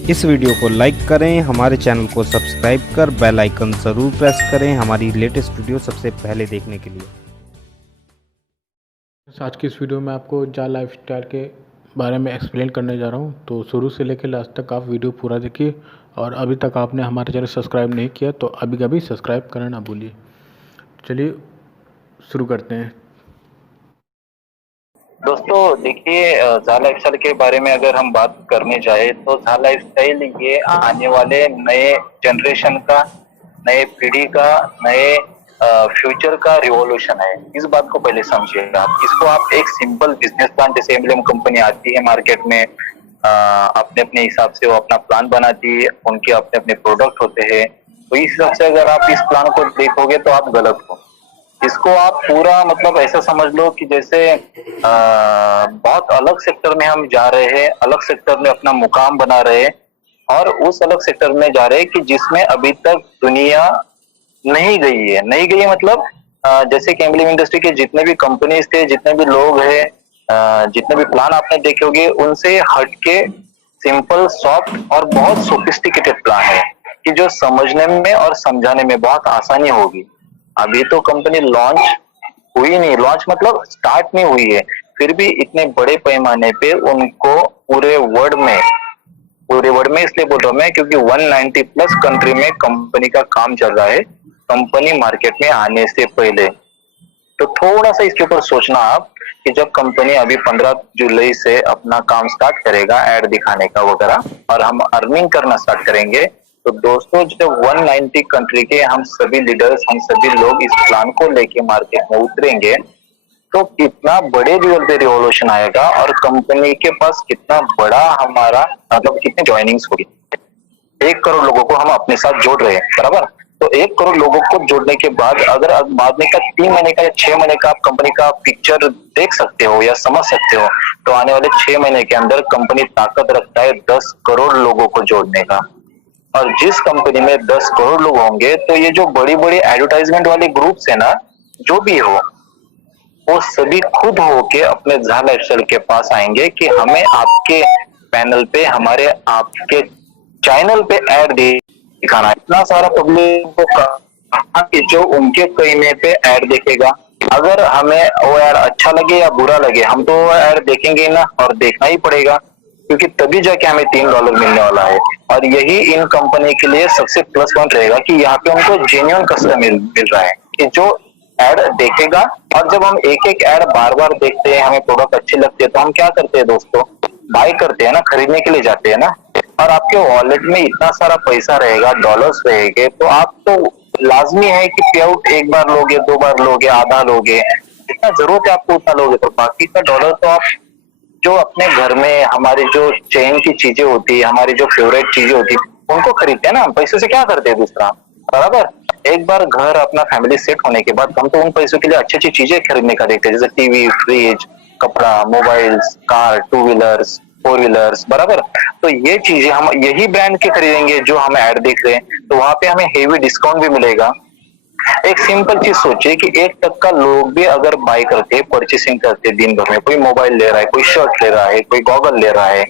इस वीडियो को लाइक करें, हमारे चैनल को सब्सक्राइब कर बेल आइकन ज़रूर प्रेस करें हमारी लेटेस्ट वीडियो सबसे पहले देखने के लिए। आज की इस वीडियो में आपको जा लाइफस्टाइल के बारे में एक्सप्लेन करने जा रहा हूं, तो शुरू से लेकर लास्ट तक आप वीडियो पूरा देखिए। और अभी तक आपने हमारे चैनल सब्सक्राइब नहीं किया तो अभी कभी सब्सक्राइब करना ना भूलिए। चलिए शुरू करते हैं। दोस्तों देखिए, झा लाइफस्टाइल के बारे में अगर हम बात करने जाए तो झा लाइफस्टाइल ये आने वाले नए जनरेशन का, नए पीढ़ी का, नए फ्यूचर का रिवॉल्यूशन है। इस बात को पहले समझिएगा आप। इसको आप एक सिंपल बिजनेस प्लान, जैसे एमएलएम कंपनी आती है मार्केट में, अपने अपने हिसाब से वो अपना प्लान बनाती है, उनके अपने अपने प्रोडक्ट होते हैं। तो इस हिसाब से अगर आप इस प्लान को देखोगे तो आप गलत हो। इसको आप पूरा मतलब ऐसा समझ लो कि जैसे बहुत अलग सेक्टर में हम जा रहे हैं, अलग सेक्टर में अपना मुकाम बना रहे हैं, और उस अलग सेक्टर में जा रहे हैं कि जिसमें अभी तक दुनिया नहीं गई है। नहीं गई है मतलब जैसे कि एम्बलम इंडस्ट्री के जितने भी कंपनीज थे, जितने भी लोग हैं, जितने भी प्लान आपने देखे होंगे, उनसे हटके सिंपल, सॉफ्ट और बहुत सोफिस्टिकेटेड प्लान है कि जो समझने में और समझाने में बहुत आसानी होगी। अभी तो कंपनी लॉन्च हुई नहीं, लॉन्च मतलब स्टार्ट नहीं हुई है, फिर भी इतने बड़े पैमाने पे उनको पूरे वर्ल्ड में इसलिए बोल रहा हूं मैं क्योंकि 190 प्लस कंट्री में कंपनी का काम चल रहा है, कंपनी मार्केट में आने से पहले। तो थोड़ा सा इसके ऊपर सोचना आप कि जब कंपनी अभी 15 जुलाई से अपना काम स्टार्ट करेगा, एड दिखाने का वगैरह, और हम अर्निंग करना स्टार्ट करेंगे, तो दोस्तों जब 190 कंट्री के हम सभी लीडर्स, हम सभी लोग इस प्लान को लेके मार्केट में उतरेंगे, तो कितना बड़े लेवल पे रिवॉल्यूशन आएगा और कंपनी के पास कितना बड़ा हमारा मतलब कितनी ज्वाइनिंग्स होगी। 1 करोड़ लोगों को हम अपने साथ जोड़ रहे हैं, बराबर। तो 1 करोड़ लोगों को जोड़ने के बाद अगर बाद में का 3 महीने का या 6 महीने का आप कंपनी का पिक्चर देख सकते हो या समझ सकते हो, तो आने वाले 6 महीने के अंदर कंपनी ताकत रखता है 10 करोड़ लोगों को जोड़ने का। और जिस कंपनी में 10 करोड़ लोग होंगे, तो ये जो बड़ी बड़ी एडवर्टाइजमेंट वाले ग्रुप्स है ना, जो भी हो, वो सभी खुद होके अपने झा लाइफस्टाइल के पास आएंगे कि हमें आपके पैनल पे, हमारे आपके चैनल पे ऐड दिखाना है। इतना सारा पब्लिक को कहा कि जो उनके कहने पे ऐड देखेगा। अगर हमें वो ऐड अच्छा लगे या बुरा लगे, हम तो वो ऐड देखेंगे ना, और देखना ही पड़ेगा, क्योंकि तभी जाके हमें $3 मिलने वाला है। और यही इन कंपनी के लिए सबसे प्लस पॉइंट रहेगा कि यहाँ पे उनको जेन्युइन कस्टमर मिल रहा है कि जो एड देखेगा। और जब हम एक एक एड बार बार देखते हैं, हमें प्रोडक्ट अच्छे लगते हैं, तो हम क्या करते हैं दोस्तों, बाय करते हैं ना, खरीदने के लिए जाते हैं ना। और आपके वॉलेट में इतना सारा पैसा रहेगा, डॉलर्स रहेंगे, तो आप तो लाजमी है कि पे आउट 1 बार लोगे, 2 बार लोगे, आधा लोगे, जितना जरूरत है आपको उतना लोगे। तो बाकी का डॉलर तो आप जो अपने घर में हमारी जो चेन की चीजें होती है, हमारी जो फेवरेट चीजें होती है, उनको खरीदते हैं ना। हम पैसे से क्या करते हैं दूसरा, बराबर। एक बार घर अपना फैमिली सेट होने के बाद हम तो उन पैसों के लिए अच्छी अच्छी चीजें खरीदने का देखते हैं, जैसे टीवी, फ्रिज, कपड़ा, मोबाइल्स, कार, 2 व्हीलर्स, 4 व्हीलर्स, बराबर। तो ये चीजें हम यही ब्रांड के खरीदेंगे जो हम ऐड देख रहे हैं, तो वहां पे हमें हेवी डिस्काउंट भी मिलेगा। एक सिंपल चीज सोचिए कि 1% लोग भी अगर बाय करते, परचेसिंग करते दिन भर में, कोई मोबाइल ले रहा है, कोई शर्ट ले रहा है, कोई गॉगल ले रहा है,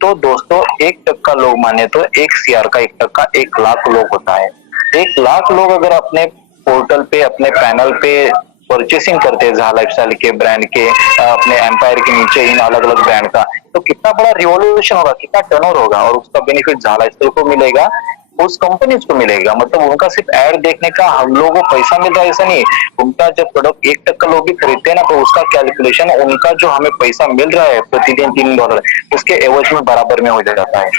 तो दोस्तों 1% लोग माने तो 1 CR का 1%, 1 लाख लोग होता है। 1 लाख लोग अगर अपने पोर्टल पे, अपने पैनल पे परचेसिंग करते हैं झा लाइफस्टाइल के ब्रांड के, अपने एम्पायर के नीचे इन अलग अलग ब्रांड का, तो कितना बड़ा रिवॉल्यूशन होगा, कितना टर्नओवर होगा, और उसका बेनिफिट झा लाइफस्टाइल को मिलेगा, उस कंपनीज को मिलेगा। मतलब उनका सिर्फ ऐड देखने का हम लोगों को पैसा मिल रहा है ऐसा नहीं, उनका जब प्रोडक्ट 1% लोग भी खरीदते हैं ना, तो उसका कैलकुलेशन, उनका जो हमें पैसा मिल रहा है प्रतिदिन $3, उसके एवज में बराबर में हो जाता है।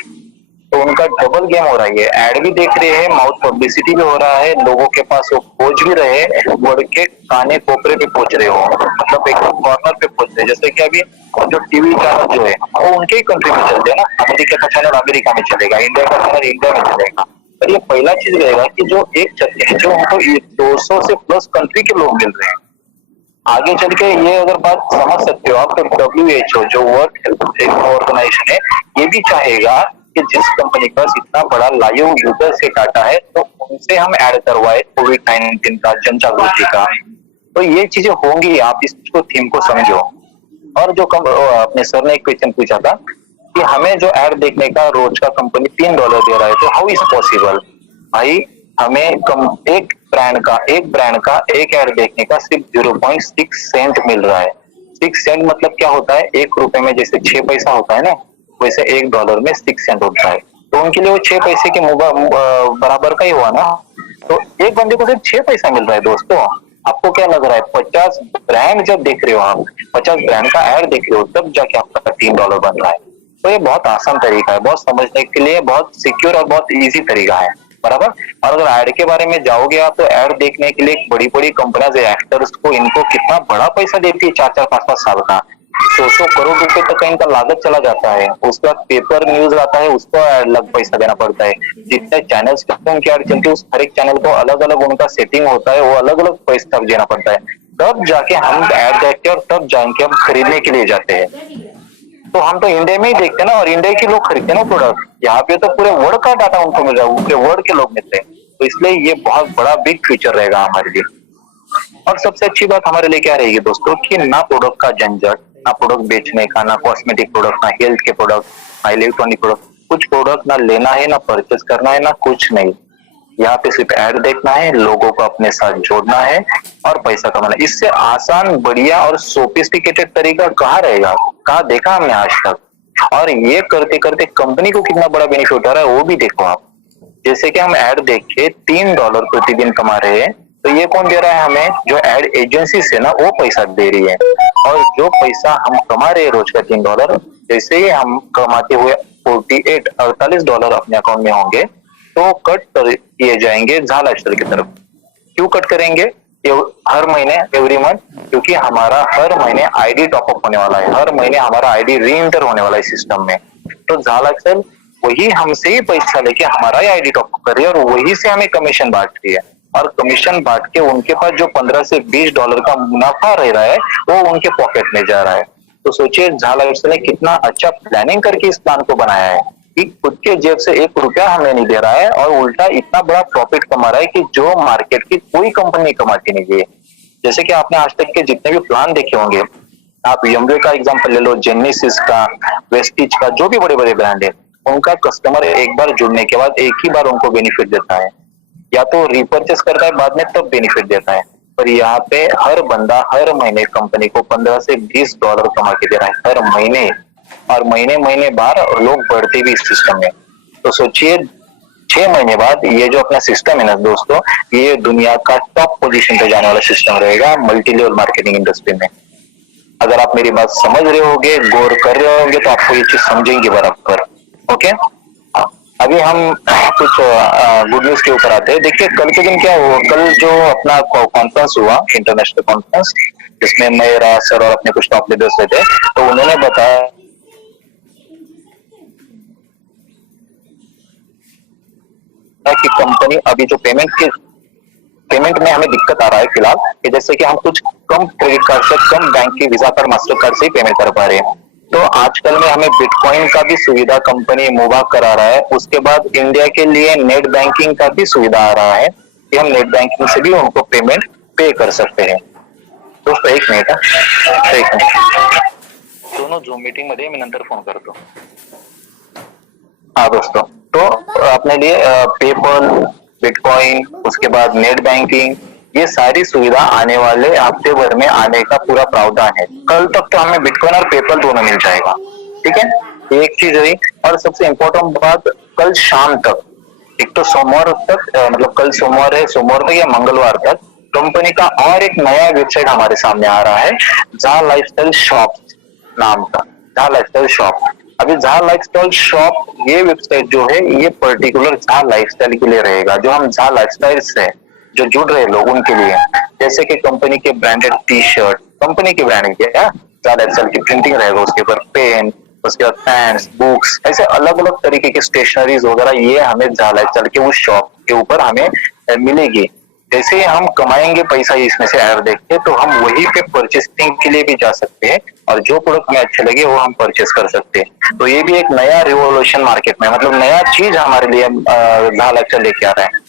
तो उनका डबल गेम हो रहा है। ये ऐड भी देख रहे हैं, माउथ पब्लिसिटी भी हो रहा है, लोगों के पास वो पहुंच भी रहे, वर्ड के काने कोपरे पे पहुंच रहे हो, मतलब एकदम कॉर्नर पे पहुंच रहे। जैसे कि अभी जो टीवी चैनल जो है वो उनके ही कंट्री में चलते हैं ना, अमेरिका का चैनल अमेरिका में चलेगा, इंडिया का चैनल इंडिया में चलेगा। पर ये पहला चीज रहेगा कि जो एक चलते हैं, जो उनको 200 से प्लस कंट्री के लोग मिल रहे हैं। आगे चल के ये अगर बात समझ सकते हो आप, तो WHO जो वर्ल्ड हेल्थ ऑर्गेनाइजेशन है, ये भी चाहेगा कि जिस कंपनी का इतना बड़ा लाइव यूजर से डाटा है, तो उनसे हम ऐड करवाए कोविड-19 का, जन जागृति का। तो ये चीजें होंगी, आप इसको थीम को समझो। और जो अपने सर ने एक क्वेश्चन पूछा था कि हमें जो ऐड देखने का रोज का कंपनी $3 दे रहा है, तो हाउ इज पॉसिबल भाई? हमें कम एक ब्रांड का एक ऐड देखने का सिर्फ 0.6 सेंट मिल रहा है। 6 सेंट मतलब क्या होता है? 1 रुपए में जैसे 6 पैसा होता है ना, वैसे $1 में 6 सेंट होता है। तो उनके लिए वो 6 पैसे के बराबर का ही हुआ ना। तो एक बंदे को सिर्फ 6 पैसा मिल रहा है दोस्तों। आपको क्या लग रहा है? 50 ब्रांड जब देख रहे हो आप, 50 ब्रांड का ऐड देख रहे हो, तब जाके आपका $3 बन रहा है। तो ये बहुत आसान तरीका है, बहुत समझने के लिए बहुत सिक्योर और बहुत इजी तरीका है, बराबर। और अगर ऐड के बारे में जाओगे आप, तो ऐड देखने के लिए बड़ी बड़ी कंपनियां एक्टर्स को इनको कितना बड़ा पैसा देती है, 4-4, 5-5 साल का, 100 करोड़ रुपए तक का इनका लागत चला जाता है। उसके बाद पेपर न्यूज आता है, उसको अलग पैसा देना पड़ता है। जितने चैनल्स पे उनकी ऐड चलती है, उस हर एक चैनल को अलग अलग उनका सेटिंग होता है, वो अलग अलग पैसा देना पड़ता है। तब जाके हम ऐड देखते हैं और तब जाके हम खरीदने के लिए जाते हैं। तो हम तो इंडिया में ही देखते हैं ना, और इंडिया के लोग खरीदते हैं ना प्रोडक्ट। यहाँ पे तो पूरे वर्ल्ड का डाटा उनको मिल रहा है, पूरे वर्ल्ड के लोग मिलते हैं। तो इसलिए ये बहुत बड़ा बिग फीचर रहेगा हमारे लिए। और सबसे अच्छी बात हमारे लिए क्या रहेगी दोस्तों, कि ना प्रोडक्ट का झंझट, ना प्रोडक्ट बेचने का, ना कॉस्मेटिक प्रोडक्ट, ना हेल्थ के प्रोडक्ट, ना इलेक्ट्रॉनिक प्रोडक्ट, कुछ प्रोडक्ट ना लेना है, ना परचेस करना है, ना कुछ नहीं। यहाँ पे सिर्फ ऐड देखना है, लोगों को अपने साथ जोड़ना है और पैसा कमाना है। इससे आसान, बढ़िया और सोफिस्टिकेटेड तरीका कहाँ रहेगा? कहाँ देखा हमने आज तक? और ये करते करते कंपनी को कितना बड़ा बेनिफिट हो रहा है वो भी देखो आप। जैसे कि हम ऐड देख के $3 प्रतिदिन कमा रहे हैं, तो ये कौन दे रहा है हमें? जो ऐड एजेंसी से ना वो पैसा दे रही है। और जो पैसा हम कमा रहे हैं रोज का $3, जैसे ही हम कमाते हुए 48 $48 अपने अकाउंट में होंगे, तो कट किए जाएंगे झा लाइफस्टाइल की तरफ। क्यों कट करेंगे? हर महीने, एवरी मंथ, क्योंकि हमारा हर महीने आईडी टॉपअप होने वाला है, हर महीने हमारा आईडी री एंटर होने वाला है सिस्टम में। तो झा लाइफस्टाइल वही हमसे ही पैसा लेके हमारा ही आईडी टॉपअप कर रही है, और वही से हमें कमीशन बांट रही है। और कमीशन बांट के उनके पास जो $15 से $20 का मुनाफा रह रहा है, वो उनके पॉकेट में जा रहा है। तो सोचिए झा लाइफस्टाइल ने कितना अच्छा प्लानिंग करके इस प्लान को बनाया है कि खुद के जेब से 1 रुपया हमें नहीं दे रहा है, और उल्टा इतना बड़ा प्रॉफिट कमा रहा है कि जो मार्केट की कोई कंपनी कमाती नहीं है। जैसे कि आपने आज तक के जितने भी प्लान देखे होंगे, आप यमवे का एग्जांपल ले लो, जेनेसिस का, वेस्टिज का, जो भी बड़े बड़े ब्रांड है, उनका कस्टमर एक बार जुड़ने के बाद एक ही बार उनको बेनिफिट देता है, या तो रिपर्चेस करता है बाद में तब बेनिफिट देता है। पर यहाँ पे हर बंदा हर महीने कंपनी को $15 से $20 कमा के दे रहा है हर महीने, और महीने महीने बार लोग बढ़ते भी इस सिस्टम में। तो सोचिए 6 महीने बाद ये जो अपना सिस्टम है ना दोस्तों, ये दुनिया का टॉप पोजीशन पे जाने वाला सिस्टम रहेगा मल्टी लेवल मार्केटिंग इंडस्ट्री में। अगर आप मेरी बात समझ रहे होगे, गौर कर रहे होंगे, तो आपको ये चीज समझेंगे बराबर। ओके, अभी हम कुछ गुड न्यूज के ऊपर आते हैं। देखिए कल के दिन क्या हुआ, कल जो अपना कॉन्फ्रेंस हुआ, इंटरनेशनल कॉन्फ्रेंस, जिसमें मेरा सर और अपने कुछ टॉप लीडर्स थे, तो उन्होंने बताया कि कंपनी अभी जो पेमेंट में हमें दिक्कत आ रहा है फिलहाल, कि जैसे कि हम कुछ कम क्रेडिट कार्ड से, कम बैंक के वीजा कार्ड, मास्टर कार्ड से ही पेमेंट कर पा रहे हैं। तो आजकल में हमें बिटकॉइन का भी सुविधा कंपनी मुबा करा रहा है। उसके बाद इंडिया के लिए नेट बैंकिंग का भी सुविधा आ रहा है कि हम नेट बैंकिंग से भी उनको पेमेंट पे कर सकते हैं। दोस्तों एक मिनट, दोनों जूम मीटिंग मध्ये मी नंतर फोन करतो। हाँ दोस्तों, तो अपने लिए पेपल, बिटकॉइन, उसके बाद नेट बैंकिंग, ये सारी सुविधा आने वाले हफ्ते भर में आने का पूरा प्रावधान है। कल तक तो हमें बिटकॉइन और पेपल दोनों मिल जाएगा, ठीक है, एक चीज रही। और सबसे इम्पोर्टेंट बात, कल शाम तक, एक तो सोमवार तक, मतलब कल सोमवार है, सोमवार तक या मंगलवार तक कंपनी का और एक नया वेबसाइट हमारे सामने आ रहा है, झा लाइफस्टाइल शॉप नाम का, झा लाइफस्टाइल शॉप। अभी झा लाइफस्टाइल शॉप ये वेबसाइट जो है, ये पर्टिकुलर झा लाइफस्टाइल के लिए रहेगा, जो हम झा लाइफस्टाइल से जो जुड़ रहे लोग उनके लिए। जैसे कि कंपनी के ब्रांडेड टी शर्ट, कंपनी के ब्रांड के झा लाइफस्टाइल की प्रिंटिंग रहेगा, उसके ऊपर पेन, उसके बाद पेन्स, बुक्स, ऐसे अलग अलग तरीके की स्टेशनरीज वगैरह, ये हमें झा लाइफस्टाइल के उस शॉप के ऊपर हमें मिलेगी। जैसे ही हम कमाएंगे पैसा इसमें से ऐड देख के, तो हम वही पे परचेसिंग के लिए भी जा सकते हैं, और जो प्रोडक्ट हमें अच्छे लगे वो हम परचेस कर सकते हैं। तो ये भी एक नया रिवोल्यूशन मार्केट में, मतलब नया चीज हमारे लिए झा लाइफस्टाइल लेके आ रहा है।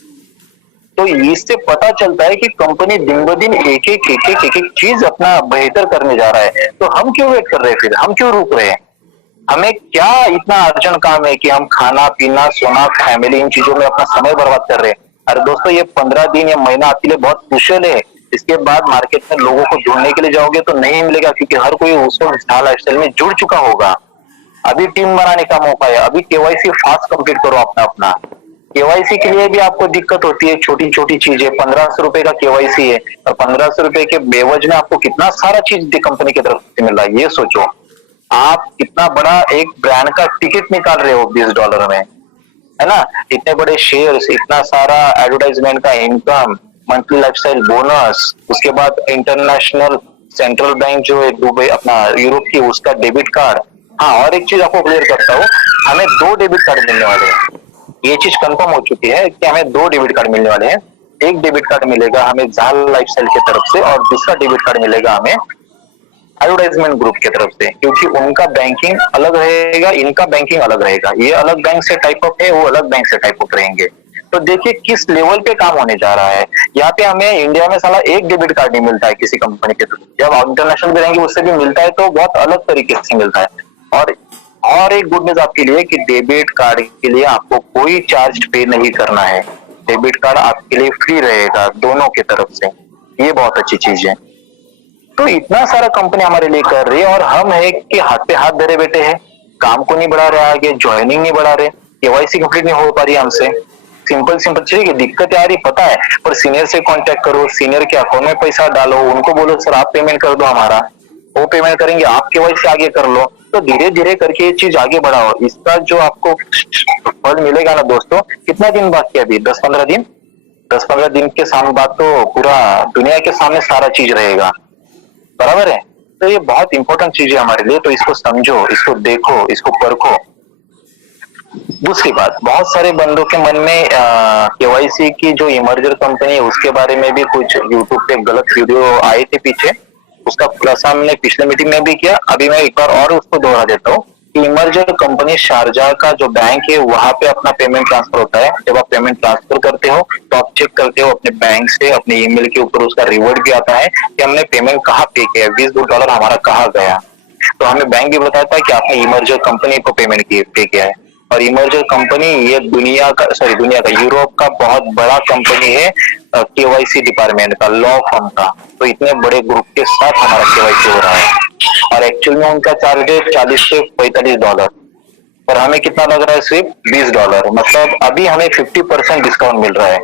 तो इससे पता चलता है कि कंपनी दिन ब दिन एक एक चीज अपना बेहतर करने जा रहा है। तो हम क्यों वेट कर रहे हैं, फिर हम क्यों रुक रहे हैं? हमें क्या इतना अर्जेंट काम है कि हम खाना पीना सोना फैमिली इन चीजों में अपना समय बर्बाद कर रहे हैं। अरे दोस्तों, ये 15 दिन या महीना आपके लिए बहुत क्रुशियल है। इसके बाद मार्केट में लोगों को ढूंढने के लिए जाओगे तो नहीं मिलेगा, क्योंकि हर कोई उस वक्त लाइफस्टाइल में जुड़ चुका होगा। अभी टीम बनाने का मौका है, अभी केवाईसी फास्ट कंप्लीट करो अपना अपना। केवाईसी के लिए भी आपको दिक्कत होती है, छोटी छोटी चीजें। 1500 रुपए का केवाईसी है और 1500 रुपए के बेवज में आपको कितना सारा चीज कंपनी की तरफ से मिल रहा है, ये सोचो। आप कितना बड़ा एक ब्रांड का टिकट निकाल रहे हो $20 में, है ना। इतने बड़े शेयर्स, इतना सारा एडवर्टाइजमेंट का इनकम, मंथली लाइफस्टाइल बोनस, उसके बाद इंटरनेशनल सेंट्रल बैंक जो है दुबई अपना यूरोप की, उसका डेबिट कार्ड। हाँ, और एक चीज आपको क्लियर करता हूँ, हमें 2 डेबिट कार्ड मिलने वाले हैं। ये चीज कंफर्म हो चुकी है कि हमें 2 डेबिट कार्ड मिलने वाले हैं। एक डेबिट कार्ड मिलेगा हमें जाल लाइफस्टाइल की तरफ से और दूसरा डेबिट कार्ड मिलेगा हमें एडवर्टाइजमेंट ग्रुप की तरफ से, क्योंकि उनका बैंकिंग अलग रहेगा, इनका बैंकिंग अलग रहेगा। ये अलग बैंक से टाइप अप है, वो अलग बैंक से टाइप अप रहेंगे। तो देखिए किस लेवल पे काम होने जा रहा है। यहाँ पे हमें इंडिया में साला एक डेबिट कार्ड नहीं मिलता है किसी कंपनी के थ्रू, जब इंटरनेशनल भी रहेंगे उससे भी मिलता है तो बहुत अलग तरीके से मिलता है। और एक गुड न्यूज आपके लिए कि डेबिट कार्ड के लिए आपको कोई चार्ज पे नहीं करना है। डेबिट कार्ड आपके लिए फ्री रहेगा दोनों की तरफ से, ये बहुत अच्छी चीज है। तो इतना सारा कंपनी हमारे लिए कर रही है और हम है कि हाथ पे हाथ धरे बैठे हैं, काम को नहीं बढ़ा रहे, आगे ज्वाइनिंग नहीं बढ़ा रहे, केवाईसी कंप्लीट नहीं हो पा रही हमसे। सिंपल चीज दिक्कत आ रही पता है, पर सीनियर से कांटेक्ट करो, सीनियर के अकाउंट में पैसा डालो, उनको बोलो सर आप पेमेंट कर दो हमारा, वो पेमेंट करेंगे, आप केवाईसी आगे कर लो। तो धीरे धीरे करके ये चीज आगे बढ़ाओ। इसका जो आपको फल मिलेगा ना दोस्तों, कितना दिन बाकी है अभी? 10-15 दिन। 10-15 दिन के सामने बाद तो पूरा दुनिया के सामने सारा चीज रहेगा, बराबर है। तो ये बहुत इंपॉर्टेंट चीज है हमारे लिए, तो इसको समझो, इसको देखो, इसको परखो। दूसरी बात, बहुत सारे बंदों के मन में केवाईसी की जो इमर्जर कंपनी है उसके बारे में भी कुछ यूट्यूब पे गलत वीडियो आए थे पीछे, उसका खुलासा हमने पिछले मीटिंग में भी किया। अभी मैं एक बार और उसको दोहरा देता हूँ कि इमर्जर कंपनी शारजाह का जो बैंक है वहां पे अपना पेमेंट ट्रांसफर होता है। जब आप पेमेंट ट्रांसफर करते हो तो आप चेक करते हो अपने बैंक से, अपने ईमेल के ऊपर उसका रिवर्ट भी आता है कि हमने पेमेंट कहाँ पे किया, $20 हमारा कहाँ गया। तो हमें बैंक भी बताता है कि आपने इमर्जर कंपनी को पेमेंट पे किया है। और इमर्जर कंपनी ये दुनिया का यूरोप का बहुत बड़ा कंपनी है केवाईसी डिपार्टमेंट का, लॉ फर्म का। तो इतने बड़े ग्रुप के साथ हमारा केवाईसी हो रहा है और एक्चुअल में उनका चार्ज है $40 से $45, और हमें कितना लग रहा है? सिर्फ $20। मतलब अभी हमें 50% डिस्काउंट मिल रहा है।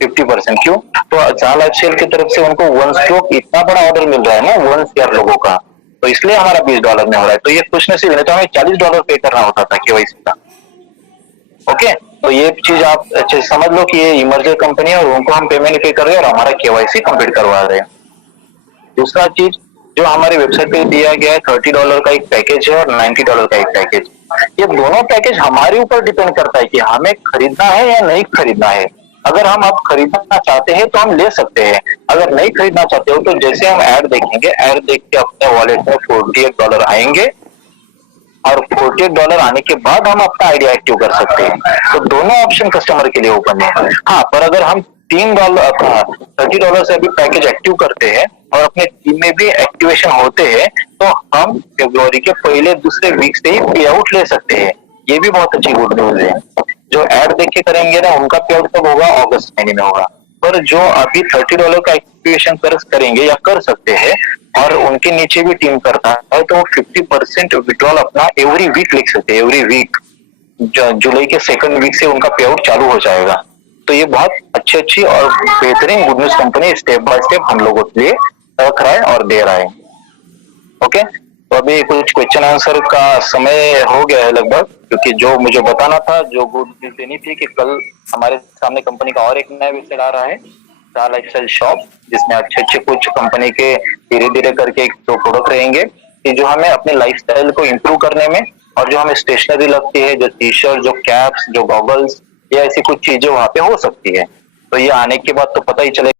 50% क्यों? तो जाल लाइफस्टाइल की तरफ से उनको वन स्ट्रोक इतना बड़ा ऑर्डर मिल रहा है ना 1 लाख लोगों का, तो इसलिए हमारा $20 में हो रहा है। तो ये खुश नसीब है, तो हमें $40 पे करना होता था केवाईसी का। ओके, तो ये चीज आप अच्छे समझ लो कि ये इमर्जर कंपनी है और उनको हम पेमेंट पे कर रहे हैं और हमारा केवाईसी कंप्लीट करवा रहे हैं। दूसरा चीज जो हमारी वेबसाइट पे दिया गया है, $30 का एक पैकेज है और $90 का एक पैकेज। ये दोनों पैकेज हमारे ऊपर डिपेंड करता है कि हमें खरीदना है या नहीं खरीदना है। अगर हम आप खरीदना चाहते हैं तो हम ले सकते हैं, अगर नहीं खरीदना चाहते हो तो जैसे हम ऐड देखेंगे, ऐड देख के अपने वॉलेट में $48 आएंगे और $48 आने के बाद हम अपना आइडिया एक्टिव कर सकते हैं। तो दोनों ऑप्शन कस्टमर के लिए ओपन है। हाँ, पर अगर हम $30 से अभी पैकेज एक्टिव करते हैं और अपने टीम में भी एक्टिवेशन होते हैं तो हम फरवरी के पहले दूसरे वीक से ही पे आउट ले सकते हैं। ये भी बहुत अच्छी गुड न्यूज है। जो ऐड देख के करेंगे ना उनका पे आउट कब होगा? अगस्त महीने में होगा। पर जो अभी $30 का एक्टिवेशन करेंगे या कर सकते हैं और उनके नीचे भी टीम करता है तो 50% विड्रॉल अपना एवरी वीक लिख सकते हैं। एवरी वीक जुलाई के 2nd वीक से उनका पे आउट चालू हो जाएगा। तो ये बहुत अच्छी और बेहतरीन good news company step by step हम लोगों के लिए रख रहा है और दे रहा है। ओके, तो अभी कुछ क्वेश्चन आंसर का समय हो गया है लगभग, क्योंकि जो मुझे बताना था, जो गुड न्यूज देनी थी कि कल हमारे सामने कंपनी का और एक नया वेबसाइट आ रहा है, जाल लाइफस्टाइल शॉप, जिसमें अच्छे कुछ कंपनी के धीरे धीरे करके दो प्रोडक्ट रहेंगे कि जो हमें अपने लाइफस्टाइल को इम्प्रूव करने में और जो हमें स्टेशनरी लगती है, जो टी शर्ट, जो कैप्स, जो गॉगल्स, या ऐसी कुछ चीजें वहां पे हो सकती है। तो ये आने के बाद तो पता ही चलेगा।